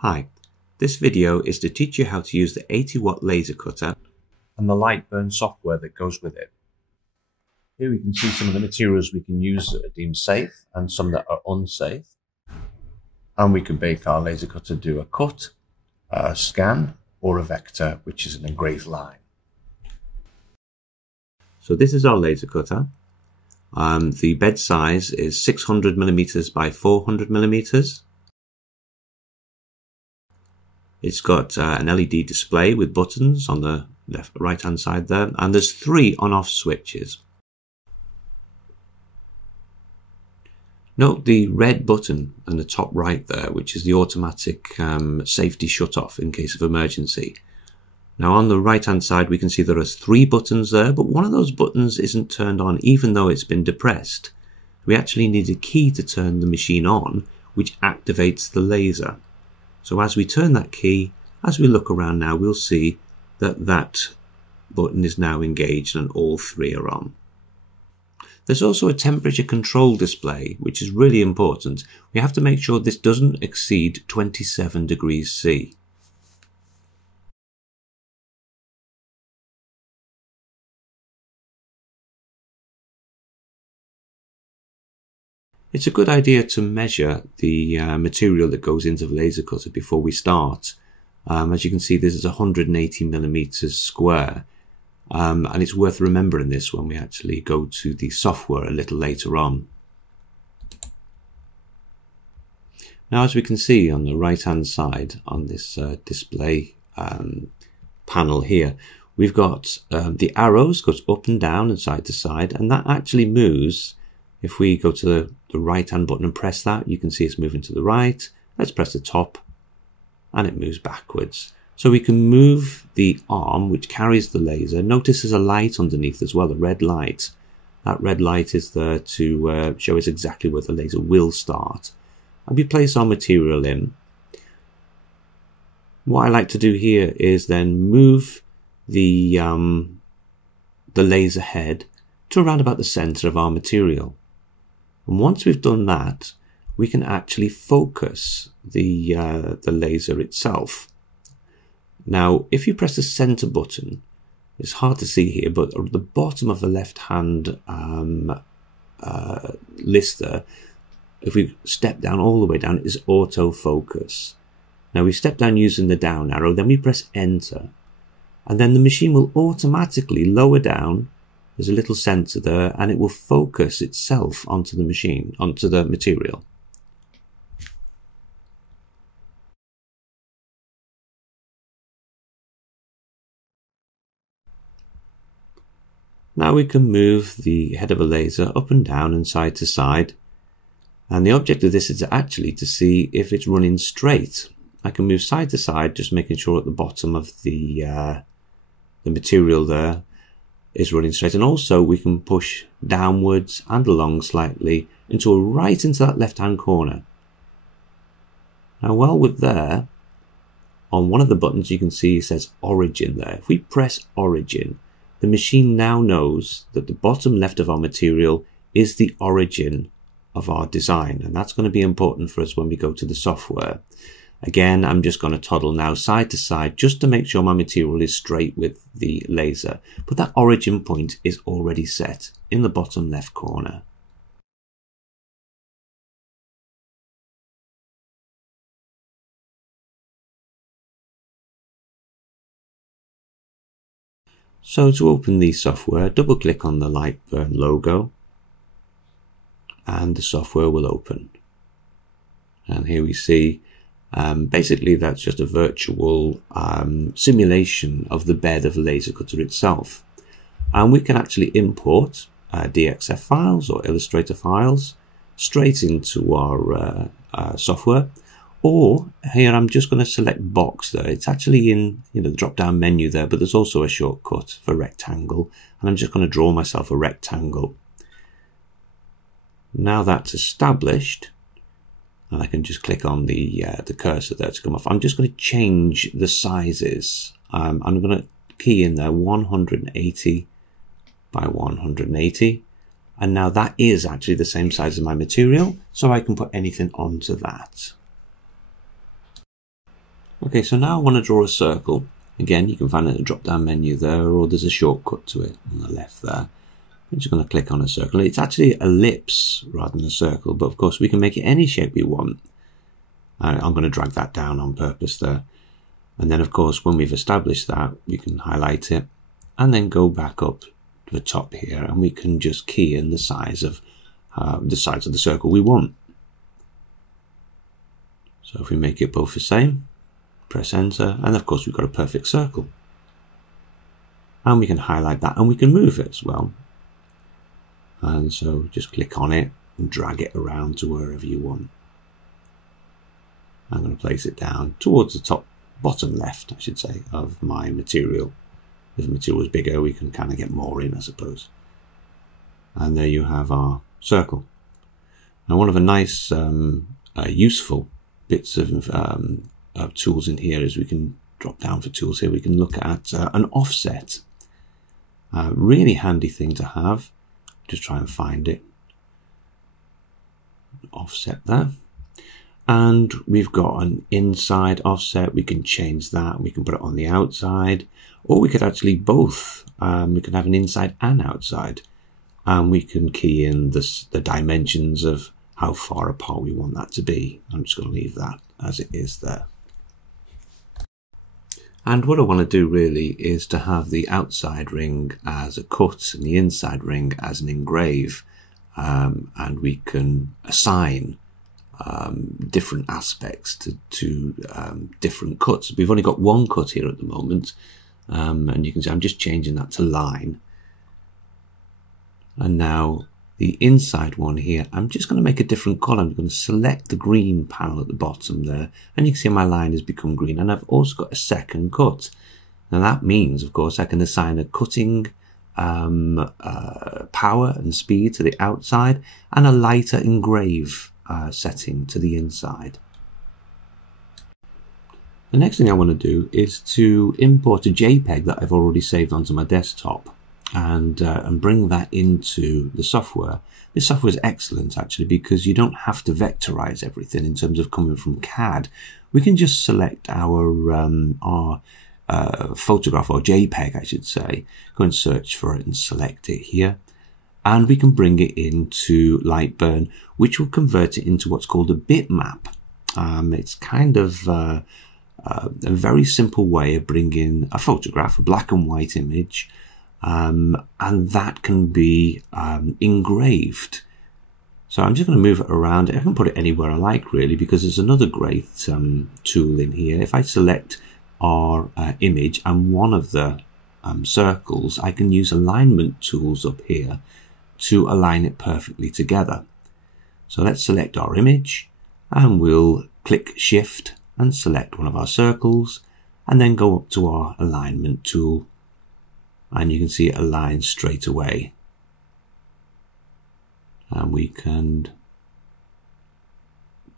Hi, this video is to teach you how to use the 80-watt laser cutter and the light burn software that goes with it. Here we can see some of the materials we can use that are deemed safe and some that are unsafe. And we can make our laser cutter do a cut, a scan, or a vector, which is an engraved line. So this is our laser cutter. The bed size is 600mm by 400mm. It's got an LED display with buttons on the right hand side there, and there's 3 on-off switches. Note the red button in the top right there, which is the automatic safety shut-off in case of emergency. Now on the right hand side we can see there are 3 buttons there, but one of those buttons isn't turned on even though it's been depressed. We actually need a key to turn the machine on, which activates the laser. So as we turn that key, as we look around now, we'll see that that button is now engaged and all 3 are on. There's also a temperature control display, which is really important. We have to make sure this doesn't exceed 27 degrees C. It's a good idea to measure the material that goes into the laser cutter before we start. As you can see, this is 180mm square, and it's worth remembering this when we actually go to the software a little later on. Now, as we can see on the right hand side on this display panel here, we've got the arrows goes up and down and side to side, and that actually moves. If we go to the right hand button and press that, you can see it's moving to the right. Let's press the top and it moves backwards. So we can move the arm which carries the laser. Notice there's a light underneath as well, a red light. That red light is there to show us exactly where the laser will start. And we place our material in. What I like to do here is then move the laser head to around about the center of our material. And once we've done that, we can actually focus the laser itself. Now, if you press the center button, it's hard to see here, but at the bottom of the left hand list there, if we step down all the way down, it is autofocus. Now we step down using the down arrow, then we press enter, and then the machine will automatically lower down. There's a little sensor there, and it will focus itself onto the machine, onto the material. Now we can move the head of a laser up and down and side to side. And the object of this is actually to see if it's running straight. I can move side to side, just making sure at the bottom of the material there is running straight, and also we can push downwards and along slightly right into that left hand corner. Now while we're there, on one of the buttons you can see it says origin there. If we press origin, the machine now knows that the bottom left of our material is the origin of our design, and that's going to be important for us when we go to the software. Again, I'm just going to toddle now side to side just to make sure my material is straight with the laser. But that origin point is already set in the bottom left corner. So to open the software, double click on the light burn logo and the software will open. And here we see basically that's just a virtual simulation of the bed of the laser cutter itself. And we can actually import DXF files or Illustrator files straight into our software. Or here I'm just going to select box there. It's actually in the drop down menu there, but there's also a shortcut for rectangle. And I'm just going to draw myself a rectangle. Now that's established, and I can just click on the cursor there to come off. I'm just going to change the sizes. I'm going to key in there 180 by 180, and now that is actually the same size as my material, so I can put anything onto that. Okay, so now I want to draw a circle. Again, you can find it in the drop-down menu there, or there's a shortcut to it on the left there. I'm just going to click on a circle. It's actually an ellipse rather than a circle, but of course we can make it any shape we want. I'm going to drag that down on purpose there. And then of course when we've established that, we can highlight it and then go back up to the top here, and we can just key in the size of the circle we want. So if we make it both the same, press enter, and of course we've got a perfect circle. And we can highlight that and we can move it as well. And so just click on it and drag it around to wherever you want. I'm going to place it down towards the bottom left, I should say, of my material. If the material is bigger, we can kind of get more in, I suppose. And there you have our circle. Now, one of the nice, useful bits of tools in here is we can drop down for tools here. We can look at an offset. Really handy thing to have. Just try and find it. Offset there. And we've got an inside offset. We can change that. We can put it on the outside, or we could actually both. We can have an inside and outside, and we can key in the dimensions of how far apart we want that to be. I'm just going to leave that as it is there. And what I want to do really is to have the outside ring as a cut and the inside ring as an engrave, and we can assign different aspects to different cuts. We've only got one cut here at the moment, and you can see I'm just changing that to line. And now the inside one here, I'm just going to make a different color. I'm going to select the green panel at the bottom there, and you can see my line has become green, and I've also got a second cut. Now that means, of course, I can assign a cutting power and speed to the outside and a lighter engrave setting to the inside. The next thing I want to do is to import a JPEG that I've already saved onto my desktop and bring that into the software. This software is excellent actually, because you don't have to vectorize everything in terms of coming from CAD. We can just select our photograph, or JPEG I should say, go and search for it and select it here. And we can bring it into Lightburn, which will convert it into what's called a bitmap. It's kind of a very simple way of bringing a photograph, a black and white image, and that can be engraved. So I'm just going to move it around. I can put it anywhere I like really, because there's another great tool in here. If I select our image and one of the circles, I can use alignment tools up here to align it perfectly together. So let's select our image, and we'll click Shift and select one of our circles, and then go up to our alignment tool, and you can see it aligns straight away. And we can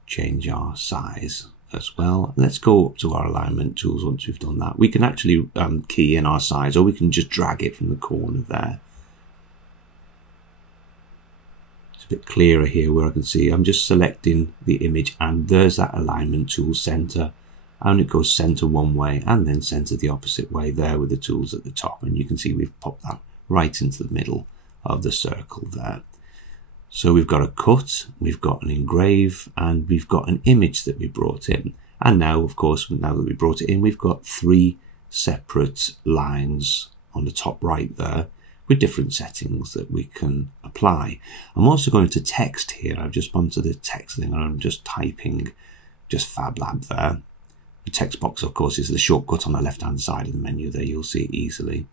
change our size as well. Let's go up to our alignment tools. Once we've done that, we can actually key in our size, or we can just drag it from the corner there. It's a bit clearer here where I can see I'm just selecting the image, and there's that alignment tool, center, and it goes center one way and then center the opposite way there with the tools at the top, and you can see we've popped that right into the middle of the circle there. So we've got a cut, we've got an engrave, and we've got an image that we brought in. And now, of course, now that we brought it in, we've got 3 separate lines on the top right there with different settings that we can apply. I'm also going to text here. I've just gone to the text thing, and I'm just typing just Fab Lab there. The text box, of course, is the shortcut on the left-hand side of the menu there. You'll see it easily.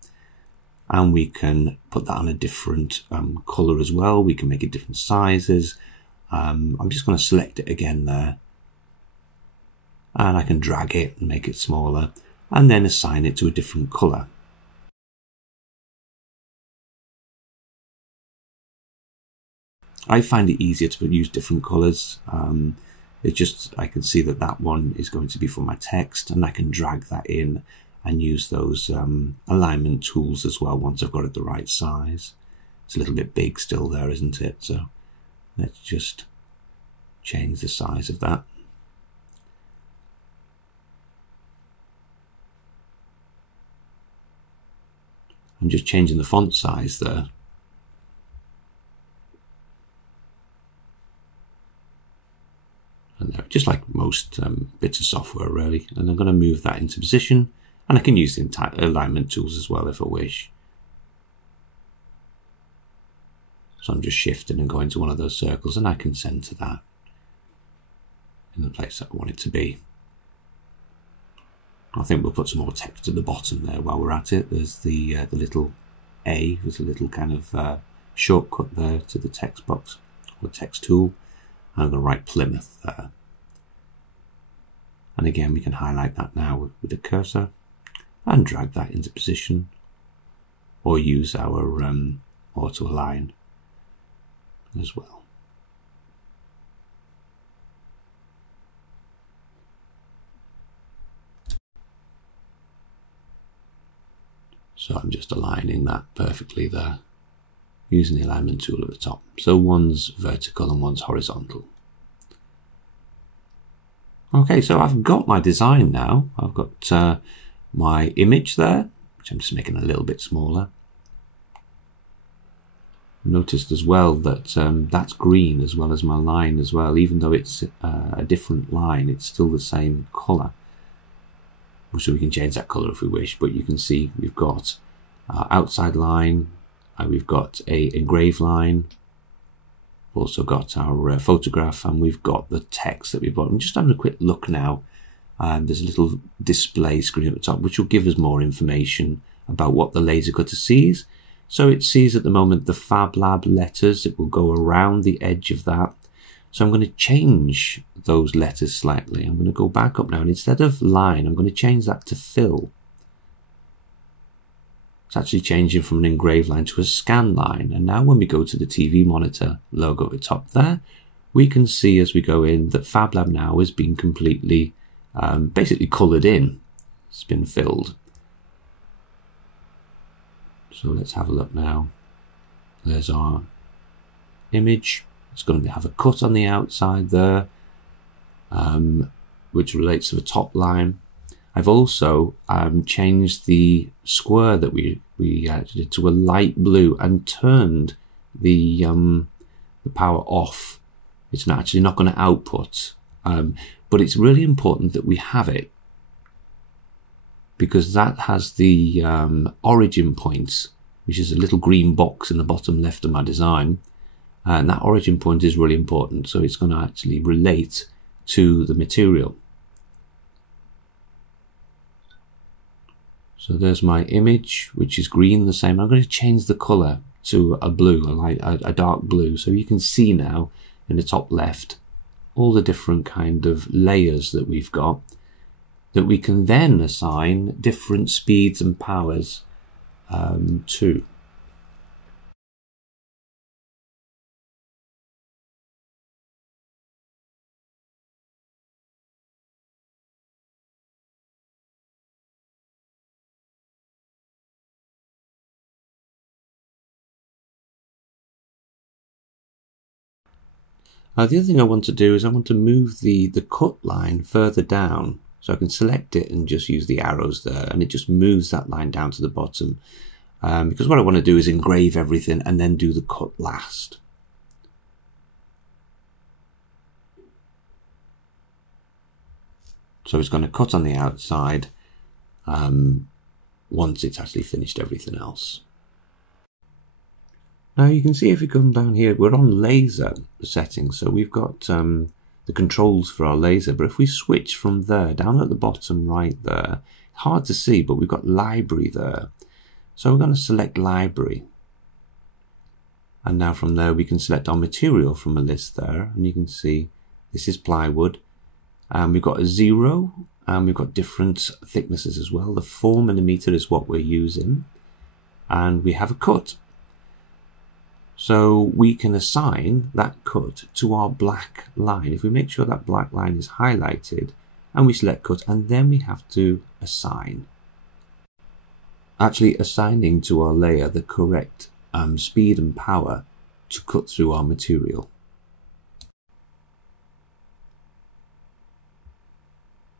And we can put that on a different color as well. We can make it different sizes. I'm just going to select it again there, and I can drag it and make it smaller, and then assign it to a different color. I find it easier to use different colors. It's just, I can see that that one is going to be for my text, and I can drag that in and use those alignment tools as well once I've got it the right size. It's a little bit big still there, isn't it? So let's just change the size of that. I'm just changing the font size there. And there, just like most bits of software really. And I'm going to move that into position, and I can use the alignment tools as well if I wish. So I'm just shifting and going to one of those circles, and I can center that in the place that I want it to be. I think we'll put some more text at the bottom there while we're at it. There's the little A, there's a little kind of shortcut there to the text box or text tool. I'm going to write Plymouth there. And again, we can highlight that now with the cursor and drag that into position, or use our auto align as well. So I'm just aligning that perfectly there, using the alignment tool at the top. So one's vertical and one's horizontal. Okay, so I've got my design now. I've got my image there, which I'm just making a little bit smaller. Noticed as well that that's green as well as my line as well. Even though it's a different line, it's still the same colour. So we can change that colour if we wish, but you can see we've got outside line, we've got a engraved line, we've also got our photograph, and we've got the text that we've got. I'm just having a quick look now. There's a little display screen at the top which will give us more information about what the laser cutter sees. So it sees at the moment the Fab Lab letters. It will go around the edge of that. So I'm going to change those letters slightly. I'm going to go back up now, and instead of line, I'm going to change that to fill. It's actually changing from an engraved line to a scan line. And now when we go to the TV monitor logo at the top there, we can see as we go in that Fab Lab now has been completely, basically coloured in. It's been filled. So let's have a look now. There's our image. It's going to have a cut on the outside there, which relates to the top line. I've also changed the square that we did to a light blue and turned the power off. It's actually not going to output, but it's really important that we have it, because that has the origin point, which is a little green box in the bottom left of my design. And that origin point is really important, so it's going to actually relate to the material. So there's my image, which is green the same. I'm going to change the colour to a blue, a dark blue, so you can see now in the top left all the different kind of layers that we've got, that we can then assign different speeds and powers to. The other thing I want to do is I want to move the cut line further down, so I can select it and just use the arrows there, and it just moves that line down to the bottom, because what I want to do is engrave everything and then do the cut last. So it's going to cut on the outside once it's actually finished everything else. Now you can see if we come down here, we're on laser settings, so we've got the controls for our laser, but if we switch from there, down at the bottom right there, hard to see, but we've got library there. So we're going to select library. And now from there we can select our material from a list there, and you can see this is plywood. And we've got a 0, and we've got different thicknesses as well. The 4mm is what we're using, and we have a cut. So we can assign that cut to our black line. If we make sure that black line is highlighted and we select cut, and then we have to assign. Actually assigning to our layer the correct speed and power to cut through our material.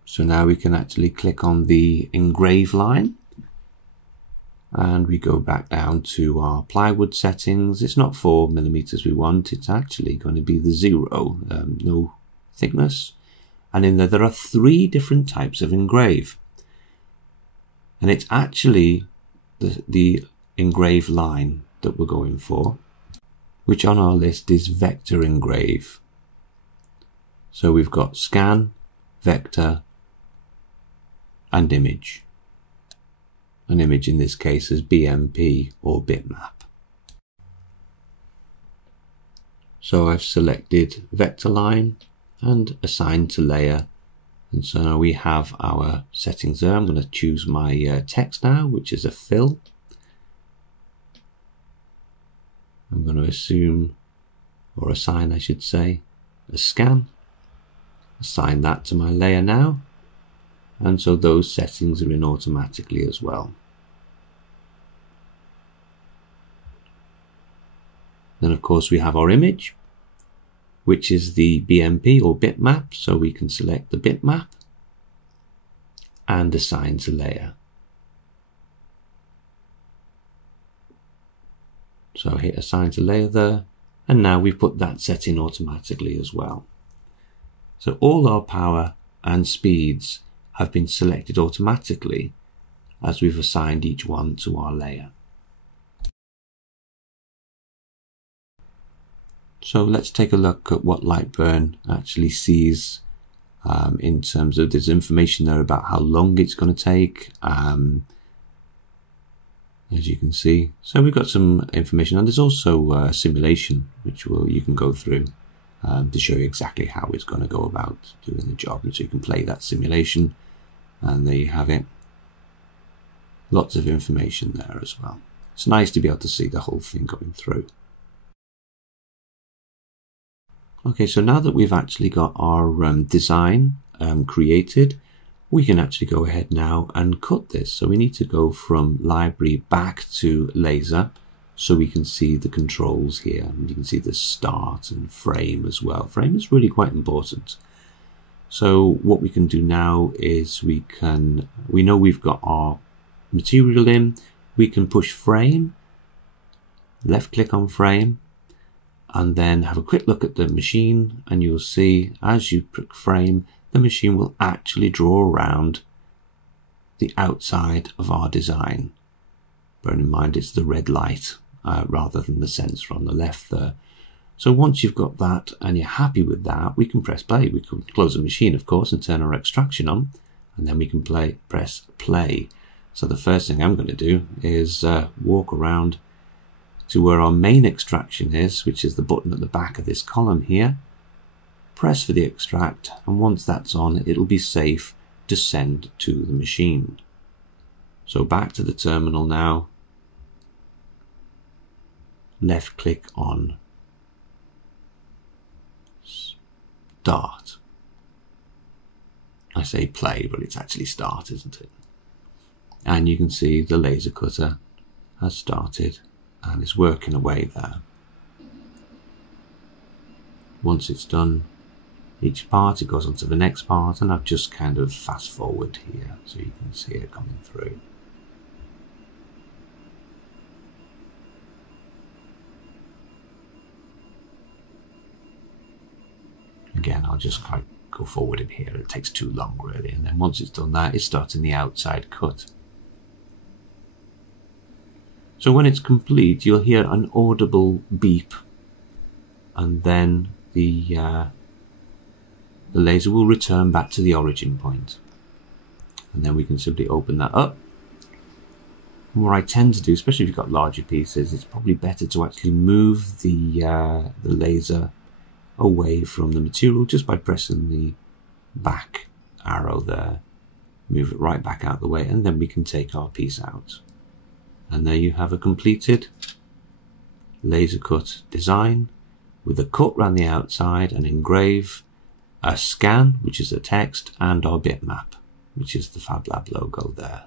So now we can actually click on the engrave line, And we go back down to our plywood settings. It's not 4 millimeters we want, it's actually going to be the 0, no thickness. And in there are 3 different types of engrave. And it's actually the engrave line that we're going for, which on our list is vector engrave. So we've got scan, vector, and image. An image in this case is BMP or bitmap. So I've selected vector line and assign to layer, and so now we have our settings there. I'm going to choose my text now, which is a fill. I'm going to assume, or assign I should say, a scan. Assign that to my layer now, and so those settings are in automatically as well. Then of course we have our image, which is the BMP or bitmap, so we can select the bitmap and assign to layer. So hit assign to layer there, and now we've put that setting automatically as well. So all our power and speeds have been selected automatically as we've assigned each one to our layer. So let's take a look at what Lightburn actually sees in terms of there's information there about how long it's going to take, as you can see. So we've got some information, and there's also a simulation which you can go through to show you exactly how it's going to go about doing the job, and so you can play that simulation, and there you have it. Lots of information there as well. It's nice to be able to see the whole thing going through. Okay, so now that we've actually got our design created, we can actually go ahead now and cut this. So we need to go from library back to laser so we can see the controls here. And you can see the start and frame as well. Frame is really quite important. So what we can do now is we know we've got our material in, we can push frame, left click on frame, and then have a quick look at the machine, and you'll see as you click frame, the machine will actually draw around the outside of our design. Bearing in mind it's the red light rather than the sensor on the left there. So once you've got that and you're happy with that, we can press play. We can close the machine, of course, and turn our extraction on, and then we can press play. So the first thing I'm going to do is walk around to where our main extraction is, which is the button at the back of this column here. Press for the extract, and once that's on, it'll be safe to send to the machine. So back to the terminal now. Left click on start. I say play, but it's actually start, isn't it? And you can see the laser cutter has started and is working away there. Once it's done each part, it goes on to the next part, and I've just kind of fast forward here so you can see it coming through. Again, I'll just go forward in here. It takes too long really, and then once it's done that, it's starting the outside cut. So when it's complete, you'll hear an audible beep, and then the laser will return back to the origin point. And then we can simply open that up. And what I tend to do, especially if you've got larger pieces, it's probably better to actually move the laser away from the material just by pressing the back arrow there. Move it right back out of the way, and then we can take our piece out. And there you have a completed laser cut design with a cut around the outside, an engrave, a scan, which is the text, and our bitmap, which is the Fab Lab logo there.